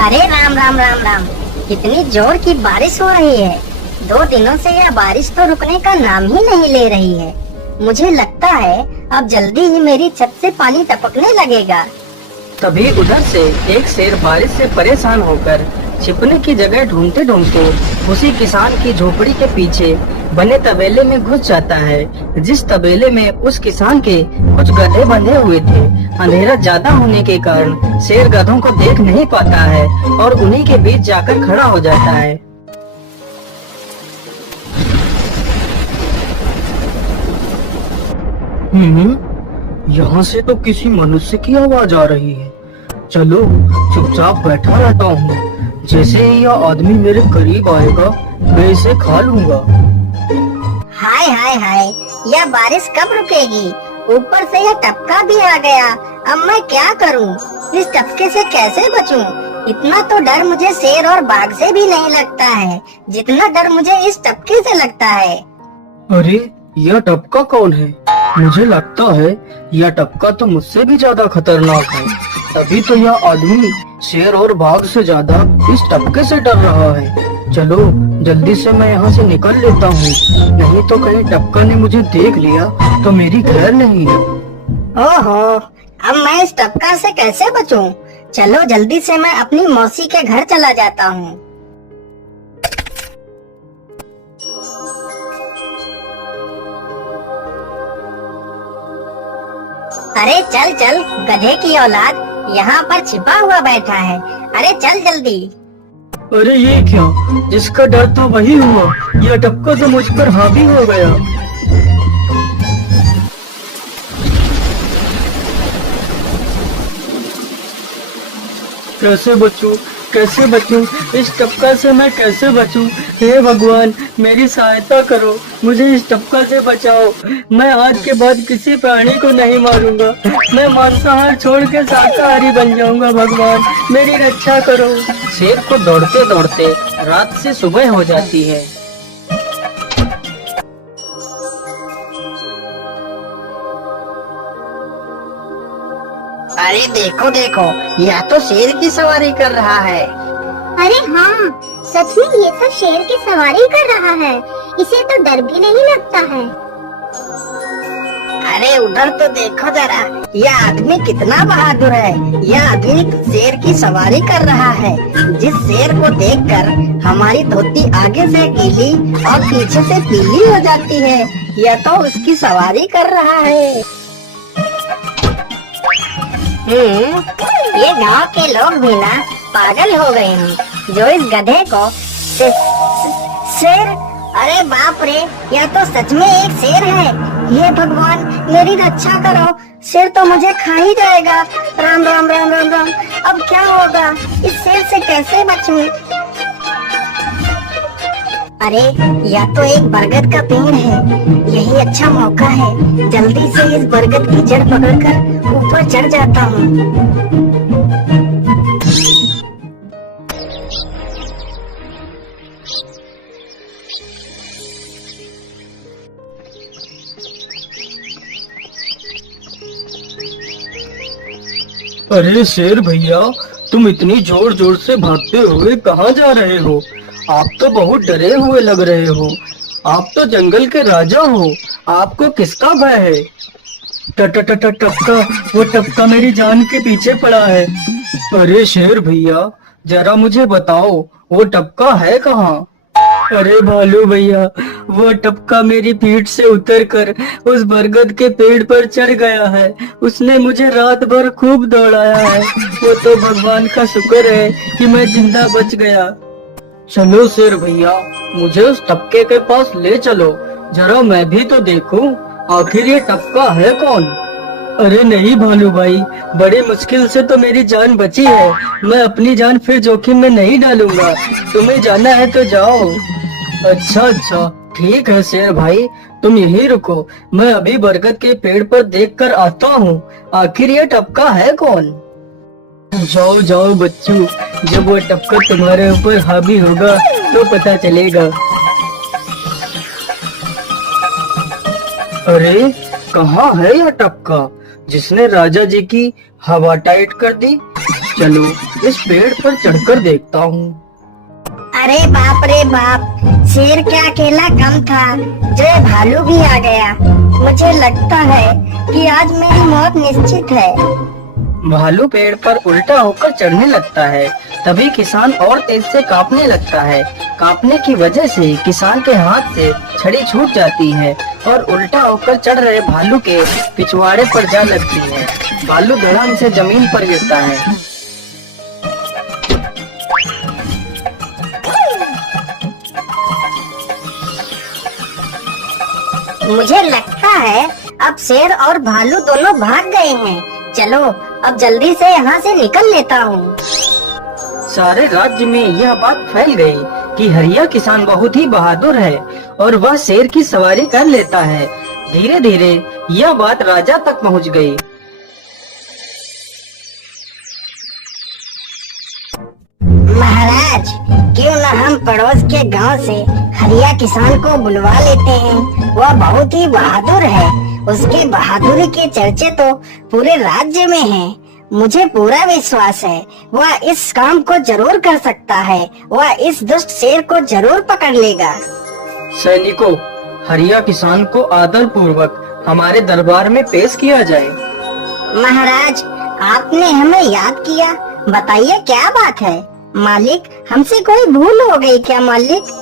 अरे राम राम राम राम। कितनी जोर की बारिश हो रही है। 2 दिनों से यह बारिश तो रुकने का नाम ही नहीं ले रही है। मुझे लगता है अब जल्दी ही मेरी छत से पानी टपकने लगेगा। तभी उधर से एक शेर बारिश से परेशान होकर छिपने की जगह ढूंढते ढूंढते उसी किसान की झोपड़ी के पीछे बने तबेले में घुस जाता है, जिस तबेले में उस किसान के कुछ गधे बंधे हुए थे। अंधेरा ज्यादा होने के कारण शेर गधों को देख नहीं पाता है और उन्हीं के बीच जाकर खड़ा हो जाता है। यहाँ से तो किसी मनुष्य की आवाज आ रही है। चलो चुपचाप बैठा रहता हूँ, जैसे ही यह आदमी मेरे करीब आएगा मैं इसे खा लूंगा। हाय हाय हाय, यह बारिश कब रुकेगी? ऊपर से यह टपका भी आ गया। अब मैं क्या करूं? इस टपके से कैसे बचूं? इतना तो डर मुझे शेर और बाघ से भी नहीं लगता है जितना डर मुझे इस टपके से लगता है। अरे यह टपका कौन है? मुझे लगता है यह टपका तो मुझसे भी ज्यादा खतरनाक है। तभी तो यह आदमी शेर और बाघ से ज्यादा इस टपके से डर रहा है। चलो जल्दी से मैं यहाँ से निकल लेता हूँ, नहीं तो कहीं टपका ने मुझे देख लिया तो मेरी खैर नहीं। ओहो, अब मैं इस टपका से कैसे बचूं? चलो जल्दी से मैं अपनी मौसी के घर चला जाता हूँ। अरे चल चल गधे की औलाद, यहाँ पर छिपा हुआ बैठा है। अरे चल जल्दी। अरे ये क्या, जिसका डर था वही हुआ। यह टपका तो मुझ पर हावी हो गया। कैसे बचूं, कैसे बचूं? इस टपका से मैं कैसे बचूं? हे भगवान मेरी सहायता करो, मुझे इस टपका से बचाओ। मैं आज के बाद किसी प्राणी को नहीं मारूंगा। मैं मांसाहार छोड़ के शाकाहारी बन जाऊंगा। भगवान मेरी रक्षा करो। शेर को दौड़ते दौड़ते रात से सुबह हो जाती है। अरे देखो देखो, यह तो शेर की सवारी कर रहा है। अरे हाँ, सच में ये तो शेर की सवारी कर रहा है। इसे तो डर भी नहीं लगता है। अरे उधर तो देखो जरा, यह आदमी कितना बहादुर है। यह आदमी शेर की सवारी कर रहा है। जिस शेर को देखकर हमारी धोती आगे से गीली और पीछे से पीली हो जाती है, यह तो उसकी सवारी कर रहा है। ये गांव के लोग भी ना पागल हो गए हैं जो इस गधे को शेर। अरे बाप रे, यह तो सच में एक शेर है। ये भगवान मेरी रक्षा करो, शेर तो मुझे खा ही जाएगा। राम राम राम राम राम। अब क्या होगा? इस शेर से कैसे बचूं? अरे यह तो एक बरगद का पेड़ है। यही अच्छा मौका है, जल्दी से इस बरगद की जड़ पकड़कर ऊपर चढ़ जाता हूँ। अरे शेर भैया, तुम इतनी जोर जोर से भागते हुए कहाँ जा रहे हो? आप तो बहुत डरे हुए लग रहे हो। आप तो जंगल के राजा हो, आपको किसका भय है? टपका, वो टपका मेरी जान के पीछे पड़ा है। अरे शेर भैया जरा मुझे बताओ, वो टपका है कहाँ? अरे भालू भैया, वो टपका मेरी पीठ से उतरकर उस बरगद के पेड़ पर चढ़ गया है। उसने मुझे रात भर खूब दौड़ाया है। वो तो भगवान का शुक्र है कि मैं जिंदा बच गया। चलो शेर भैया, मुझे उस टपके के पास ले चलो, जरा मैं भी तो देखूं आखिर ये टपका है कौन। अरे नहीं भालू भाई, बड़ी मुश्किल से तो मेरी जान बची है। मैं अपनी जान फिर जोखिम में नहीं डालूंगा। तुम्हें जाना है तो जाओ। अच्छा ठीक है शेर भाई, तुम यहीं रुको, मैं अभी बरगद के पेड़ पर देखकर आता हूँ आखिर ये टपका है कौन। जाओ जाओ बच्चू, जब वो टपका तुम्हारे ऊपर हावी होगा तो पता चलेगा। अरे कहाँ है यह टपका जिसने राजा जी की हवा टाइट कर दी? चलो इस पेड़ पर चढ़कर देखता हूँ। अरे बाप रे बाप, शेर क्या अकेला कम था, जो ये भालू भी आ गया। मुझे लगता है कि आज मेरी मौत निश्चित है। भालू पेड़ पर उल्टा होकर चढ़ने लगता है। तभी किसान और तेज से कांपने लगता है। कांपने की वजह से किसान के हाथ से छड़ी छूट जाती है और उल्टा होकर चढ़ रहे भालू के पिछवाड़े पर जा लगती है। भालू धड़ाम से जमीन पर गिरता है। मुझे लगता है अब शेर और भालू दोनों भाग गए हैं। चलो अब जल्दी से यहाँ से निकल लेता हूँ। सारे राज्य में यह बात फैल गई कि हरिया किसान बहुत ही बहादुर है और वह शेर की सवारी कर लेता है। धीरे धीरे यह बात राजा तक पहुँच गई। महाराज, क्यों न हम पड़ोस के गांव से हरिया किसान को बुलवा लेते हैं। वह बहुत ही बहादुर है। उसके बहादुरी के चर्चे तो पूरे राज्य में हैं। मुझे पूरा विश्वास है वह इस काम को जरूर कर सकता है। वह इस दुष्ट शेर को जरूर पकड़ लेगा। सैनिकों, हरिया किसान को आदर पूर्वक हमारे दरबार में पेश किया जाए। महाराज, आपने हमें याद किया। बताइए क्या बात है। मालिक, हमसे कोई भूल हो गई क्या मालिक?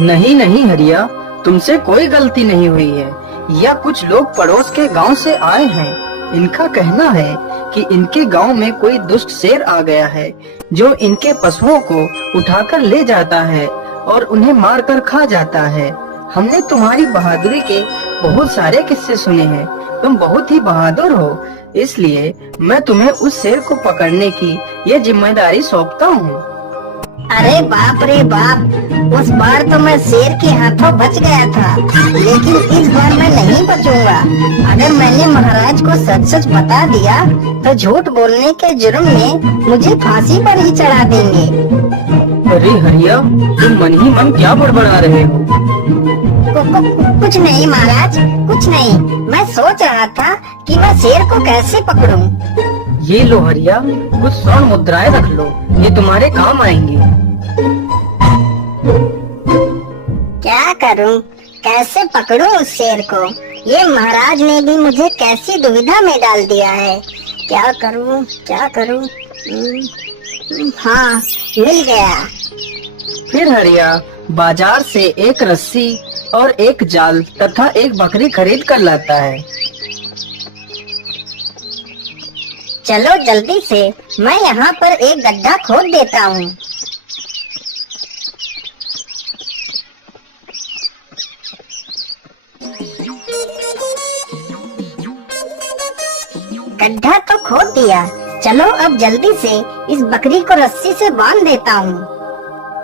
नहीं नहीं हरिया, तुमसे कोई गलती नहीं हुई है। यह कुछ लोग पड़ोस के गांव से आए हैं। इनका कहना है कि इनके गांव में कोई दुष्ट शेर आ गया है जो इनके पशुओं को उठाकर ले जाता है और उन्हें मारकर खा जाता है। हमने तुम्हारी बहादुरी के बहुत सारे किस्से सुने हैं। तुम बहुत ही बहादुर हो, इसलिए मैं तुम्हें उस शेर को पकड़ने की ये जिम्मेदारी सौंपता हूँ। अरे बाप रे बाप, उस बार तो मैं शेर के हाथों बच गया था, लेकिन इस बार मैं नहीं बचूंगा। अगर मैंने महाराज को सच सच बता दिया तो झूठ बोलने के जुर्म में मुझे फांसी पर ही चढ़ा देंगे। अरे हरिया, तुम मन ही मन क्या बड़बड़ा रहे हो? कुछ नहीं महाराज, कुछ नहीं। मैं सोच रहा था कि मैं शेर को कैसे पकड़ूं। ये लो हरिया, कुछ स्वर्ण मुद्राएं रख लो, ये तुम्हारे काम आएंगी। क्या करूं, कैसे पकड़ूं उस शेर को? ये महाराज ने भी मुझे कैसी दुविधा में डाल दिया है। क्या करूं, क्या करूं? हाँ, मिल गया। फिर हरिया बाजार से एक रस्सी और एक जाल तथा एक बकरी खरीद कर लाता है। चलो जल्दी से, मैं यहाँ पर एक गड्ढा खोद देता हूँ। गड्ढा तो खोद दिया। चलो अब जल्दी से इस बकरी को रस्सी से बांध देता हूँ।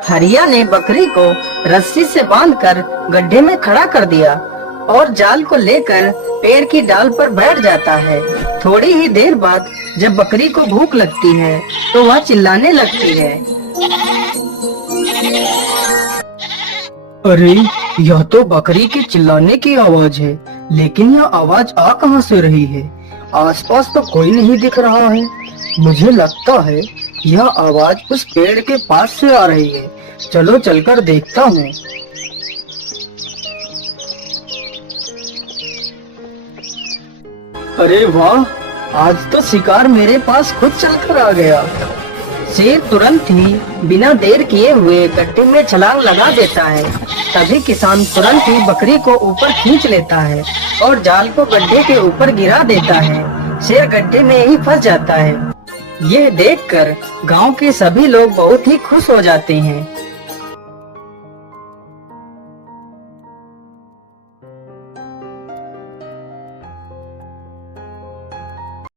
हरिया ने बकरी को रस्सी से बांधकर गड्ढे में खड़ा कर दिया और जाल को लेकर पेड़ की डाल पर बैठ जाता है। थोड़ी ही देर बाद जब बकरी को भूख लगती है तो वह चिल्लाने लगती है। अरे, यह तो बकरी के चिल्लाने की आवाज है, लेकिन यह आवाज आ कहां से रही है? आसपास तो कोई नहीं दिख रहा है। मुझे लगता है यह आवाज उस पेड़ के पास से आ रही है। चलो चलकर देखता हूँ। अरे वाह, आज तो शिकार मेरे पास खुद चलकर आ गया। शेर तुरंत ही बिना देर किए हुए गड्ढे में छलांग लगा देता है। तभी किसान तुरंत ही बकरी को ऊपर खींच लेता है और जाल को गड्ढे के ऊपर गिरा देता है। शेर गड्ढे में ही फंस जाता है। यह देखकर गांव के सभी लोग बहुत ही खुश हो जाते हैं।